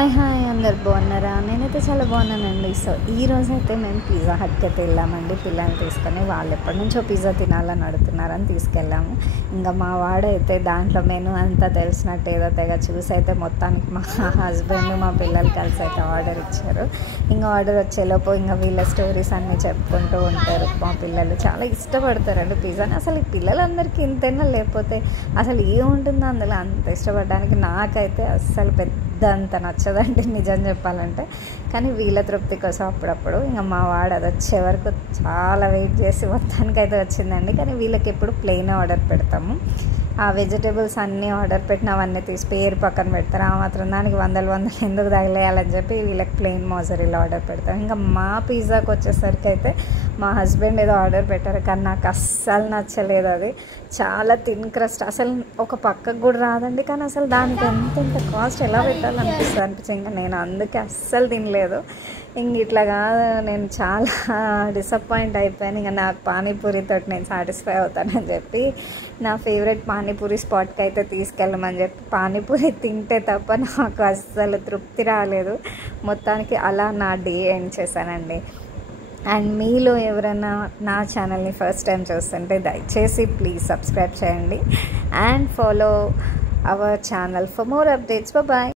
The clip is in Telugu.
హాయ్ అందరు బాగున్నారా? నేనైతే చాలా బాగున్నానండి. సో ఈరోజైతే మేము పిజ్జా హట్కి అయితే వెళ్ళామండి. పిల్లల్ని తీసుకొని వాళ్ళు ఎప్పటి నుంచో పిజ్జా తినాలని అడుగుతున్నారని తీసుకెళ్ళాము. ఇంకా మా వాడైతే దాంట్లో మెనూ అంతా తెలిసినట్టు ఏదో తెగ చూసి అయితే మొత్తానికి మా హస్బెండ్ మా పిల్లలు కలిసి అయితే ఆర్డర్ ఇచ్చారు. ఇంకా ఆర్డర్ వచ్చేలోపు ఇంకా వీళ్ళ స్టోరీస్ అన్నీ చెప్పుకుంటూ ఉంటారు. మా పిల్లలు చాలా ఇష్టపడతారండి పిజ్జాని. అసలు ఈ పిల్లలందరికీ ఇంతైనా లేకపోతే అసలు ఏముంటుందో అందులో అంత ఇష్టపడడానికి. నాకైతే అస్సలు అంత నచ్చదండి నిజం చెప్పాలంటే. కానీ వీళ్ళ తృప్తి కోసం అప్పుడప్పుడు ఇంకా మా వాడు అది వచ్చే వరకు చాలా వెయిట్ చేసి మొత్తానికైతే వచ్చిందండి. కానీ వీళ్ళకి ఎప్పుడు ప్లెయిన్ ఆర్డర్ పెడతాము. ఆ వెజిటేబుల్స్ అన్నీ ఆర్డర్ పెట్టిన అవన్నీ తీసి పేరు పక్కన పెడతారు. ఆ మాత్రం దానికి వందలు ఎందుకు తగిలేయాలని చెప్పి వీళ్ళకి ప్లెయిన్ మోజరెల్లా ఆర్డర్ పెడతాం. ఇంకా మా పిజ్జాకి వచ్చేసరికి అయితే మా హస్బెండ్ ఏదో ఆర్డర్ పెట్టారు, కానీ నాకు అస్సలు నచ్చలేదు. అది చాలా థిన్ క్రస్ట్, అసలు ఒక పక్కకు కూడా రాదండి. కానీ అసలు దానికి ఎంత కాస్ట్ ఎలా పెట్టాలనిపిస్తుంది. ఇంకా నేను అందుకే అస్సలు తినలేదు. ఇంక ఇట్లా కాదు, నేను చాలా డిసప్పాయింట్ అయిపోయాను. ఇంకా నాకు పానీపూరితో నేను సాటిస్ఫై అవుతానని చెప్పి నా ఫేవరెట్ పానీపూరి స్పాట్కి అయితే తీసుకెళ్ళమని చెప్పి పానీపూరి తింటే తప్ప నాకు అస్సలు తృప్తి రాలేదు. మొత్తానికి అలా నా డే ఎండ్ చేశానండి. అండ్ మీలో ఎవరైనా నా ఛానల్ని ఫస్ట్ టైం చూస్తుంటే దయచేసి ప్లీజ్ సబ్స్క్రైబ్ చేయండి and follow our channel for more updates. Bye.